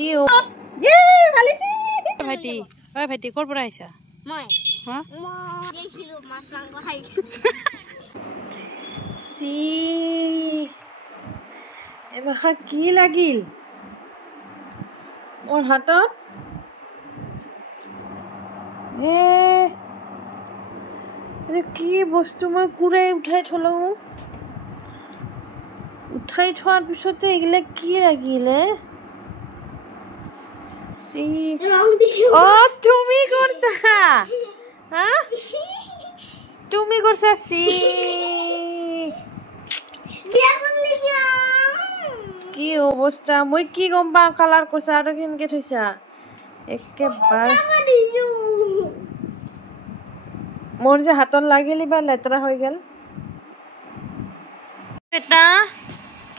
কি ও এ ভালিছি ভাইটি ওই ভাইটি কোৰ পৰা আইছা মই হা মই দেখিলো মাছ মাংস খাই সি এবাখা কি লাগিল মোৰ হাতত এ কি বস্তু মই কুৰাই উঠাই থলো উঠাই থোৱাৰ পিছতে এগিলা কি লাগিলে সি ও তুমি করছা হ্যাঁ তুমি করছা সি কি অবস্থা মই কি গম পা কালার করছা আর কেনকে থইছা একেবারে মোর যে হাতত লাগিলি বা লেতরা হৈ গেল এটা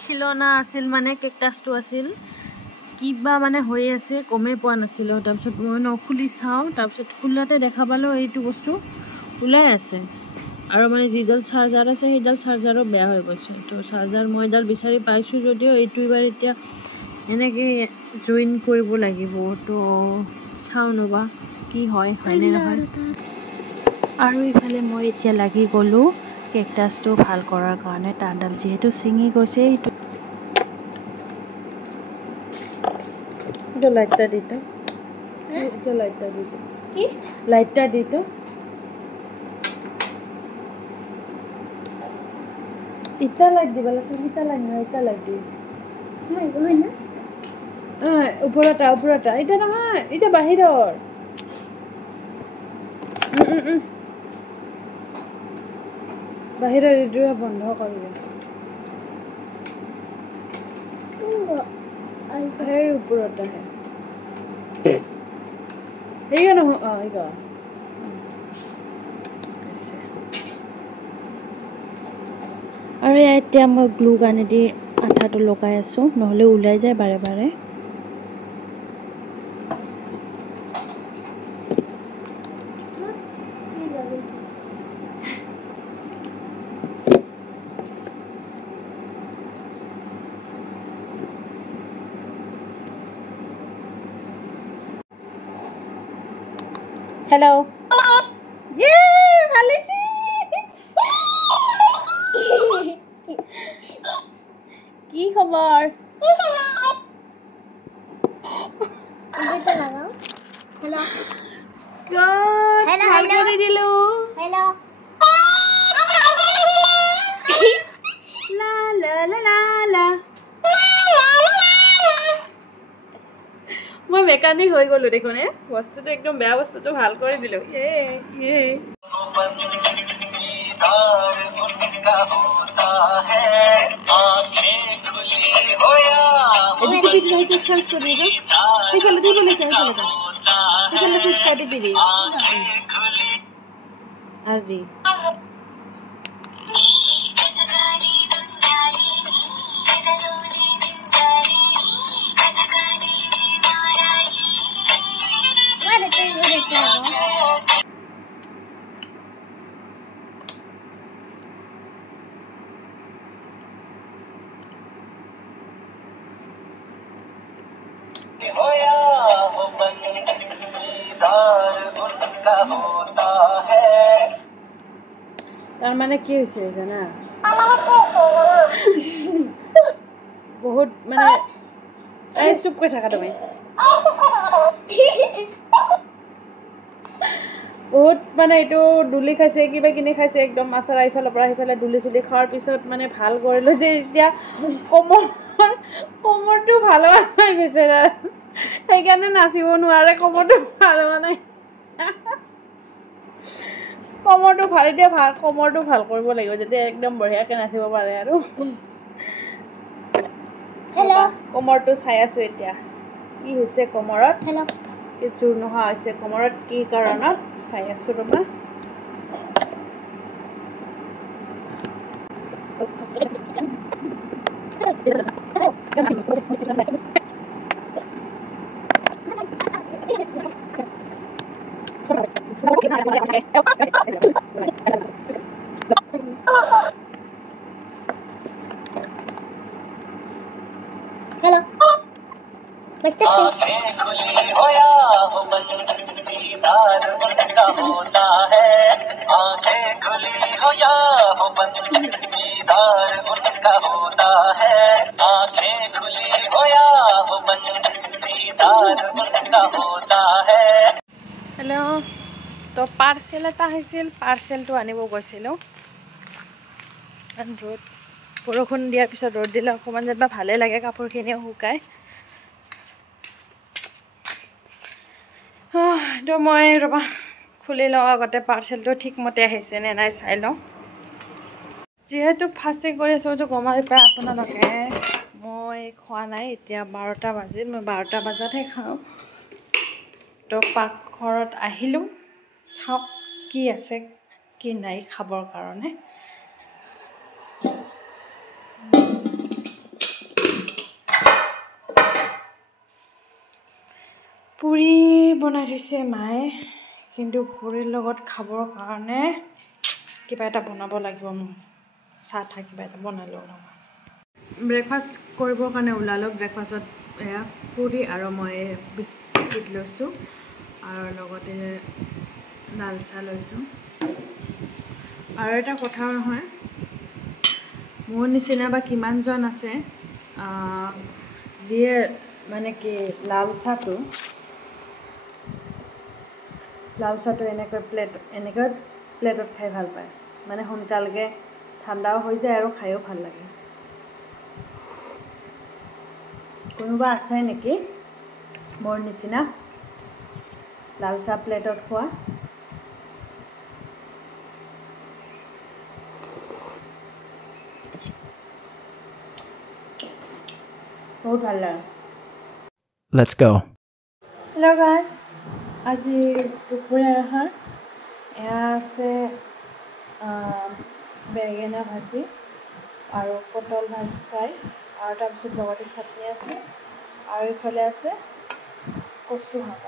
খিলনা আছিল মানে কেকটাসটো আছিল কিবা মানে হৈ আছে কমে পোৱা নাছিল তাৰপিছত মই খুলি চাওঁ তাৰপিছত খুলাতে দেখা পালো এইটো বস্তু ওলাই আছে আৰু মানে যিডাল চাৰ্জাৰ আছে সেইডাল চাৰ্জাৰো বেয়া হৈ গৈছে তো চাৰ্জাৰ মই এডাল বিচাৰি পাইছোঁ যদিও এইটো এবাৰ এতিয়া এনেকৈ জইন কৰিব লাগিব তো চাওঁ নবা কি হয় হয়নে নহয় আৰু ইফালে মই এতিয়া লাগি গ'লোঁ কেকটাছটো ভাল কৰাৰ কাৰণে তাঁৰডাল যিহেতু ছিঙি গৈছে এইটো লাইটটা দিতো এটা লাইটটা দিতো কি লাইটটা দিতো ইটা লাইট দিবা লাগছিল ইটা লাইট না ইটা লাইট দি মই গৈ না ওপৰটা এটা নহয় এটা বাহিৰৰ বাহিৰৰ ইটো বন্ধ কৰিবা এই ওপৰটা হে এইয়া নহয় এইয়া আৰু এতিয়া মই গ্লু গানেদি আঠাটো লগাই আছোঁ নহ'লে ওলাই যায় বাৰে বাৰে হেল্ল' ইয়ে ভালিছি কি খবৰ এটা লাগাও হেল্ল' হেল্ল' ভাল কৰি দিলো হেল্ল' লা লা লা লা লা মই মেকানিক হৈ গলো দেখোন বস্তুটো একদম বেয়া বস্তুটো ভাল কৰি দিলো তাৰ মানে কি হৈছে জানা বহুত মানে এই চুপ কৰি থাকা তুমি বহুত মানে এইটো ডুলি খাইছে কিবা কিনি খাইছে একদম আচাৰা ইফালৰ পৰা সিফালে ডুলি চুলি খোৱাৰ পিছত মানে ভাল কৰিলো যে এতিয়া কোমৰটো ভাল হোৱা নাই বেচেৰা সেইকাৰণে নাচিব নোৱাৰে কোমৰটো ভাল হোৱা নাই কোমৰটো ভাল এতিয়া ভাল কোমৰটো ভাল কৰিব লাগিব যেতিয়া একদম বঢ়িয়াকৈ নাচিব পাৰে আৰু হেল্ল' কোমৰটো চাই আছো এতিয়া কি হৈছে কোমৰত হেল্ল' কি জোৰ নোহোৱা হৈছে কোমৰত কি কাৰণত চাই আছো ৰবা बचते आंखें खुली हो या हो बंद दीदार उनका होता है आंखें खुली हो या हो बंद दीदार उनका होता है आंखें खुली हो या हो बंद दीदार उनका होता है हेलो तो पार्सेल এটা আহিছিল পাৰ্চেলটো আনিব গৈছিলোঁ ৰ'দ বৰষুণ দিয়াৰ পিছত ৰ'দ দিলে অকণমান যেনিবা ভালে লাগে কাপোৰখিনিও শুকায় তো মই ৰ'বা খুলি লওঁ আগতে পাৰ্চেলটো ঠিকমতে আহিছে নে নাই চাই লওঁ যিহেতু ফাষ্টিং কৰি আছোঁ তো গমাই পাই আপোনালোকে মই খোৱা নাই এতিয়া 12টা বাজিল মই 12টা বজাতহে খাওঁ তো পাকঘৰত আহিলোঁ চাওক কি আছে কি নাই খাবৰ কাৰণে পুৰি বনাই থৈছে মায়ে কিন্তু পুৰিৰ লগত খাবৰ কাৰণে কিবা এটা বনাব লাগিব মোক চাহ থাকি কিবা এটা বনালোঁ ব্ৰেকফাষ্ট কৰিবৰ কাৰণে ওলালোঁ ব্ৰেকফাষ্টত এয়া পুৰি আৰু মই বিস্কুট লৈছোঁ আৰু লগতে লাল চাহ লৈছোঁ আৰু এটা কথা নহয় মোৰ নিচিনা বা কিমানজন আছে যিয়ে মানে কি লাল চাহটো এনেকৈ প্লেটত খাই ভাল পায় মানে সোনকালকৈ ঠাণ্ডাও হৈ যায় আৰু খায়ো ভাল লাগে কোনোবা আছে নেকি মোৰ নিচিনা লাল চাহ প্লেটত খোৱা বহুত ভাল লাগে Let's go. Hello guys আজি দুপৰীয়াৰ আহাৰ এয়া আছে বেঙেনা ভাজি আৰু পটল ভাজি ফ্ৰাই আৰু তাৰপিছত লগতে চাটনি আছে আৰু ইফালে আছে কচু শাক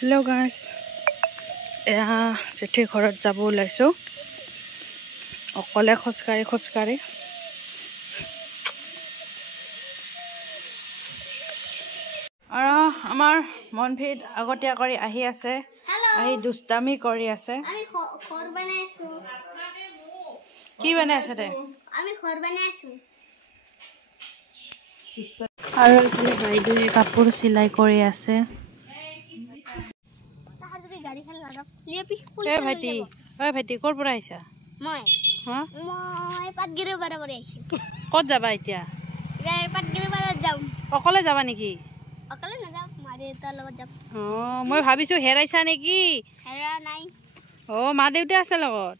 Hello guys এয়া জেঠীৰ ঘৰত যাব ওলাইছোঁ অকলে খোজকাঢ়ি আৰু আমাৰ মনভিদ আগতীয়া কৰি আহি আছে আহি দুষ্টামি কৰি আছে আমি ঘৰ বনাই আছো কি বনাই আছে তে আমি ঘৰ বনাই আছো আৰু এফালে বাইদেৱে কাপোৰ চিলাই কৰি আছে ভাইটি ক'ৰ পৰা আহিছা মই পাটগিৰি পৰা আহিছো ক'ত যাবা এতিয়া পাটগিৰি পৰা যাম অকলে যাবা নেকি অকলে নাযাওঁ মা দেউতাৰ লগত যাম মই ভাবিছোঁ হেৰাইছা নেকি হেৰা নাই মা দেউতা আছে লগত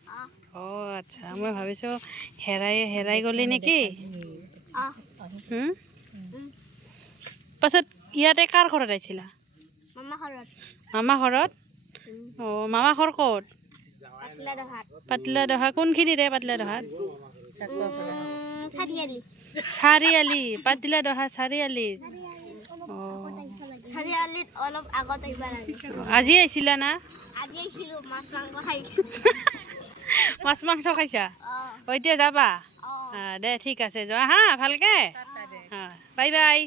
আচ্ছা মই ভাবিছোঁ হেৰাই গ'লি নেকি পাছত ইয়াতে কাৰ ঘৰত আহিছিলা মামা ঘৰত মামা ঘৰ ক'ত পাতলা দহা কোনখিনিতে পাতলা দহাত চাৰিআলি পাতলা দহা চাৰিআলি অলপ আগত আহিবা লাগে আজি আহিছিলা না আজি আহিছিলোঁ মাছ মাংস খাই মাছ মাংস খাইছা এতিয়া যাবা দে ঠিক আছে যোৱা হা ভালকে বাই বাই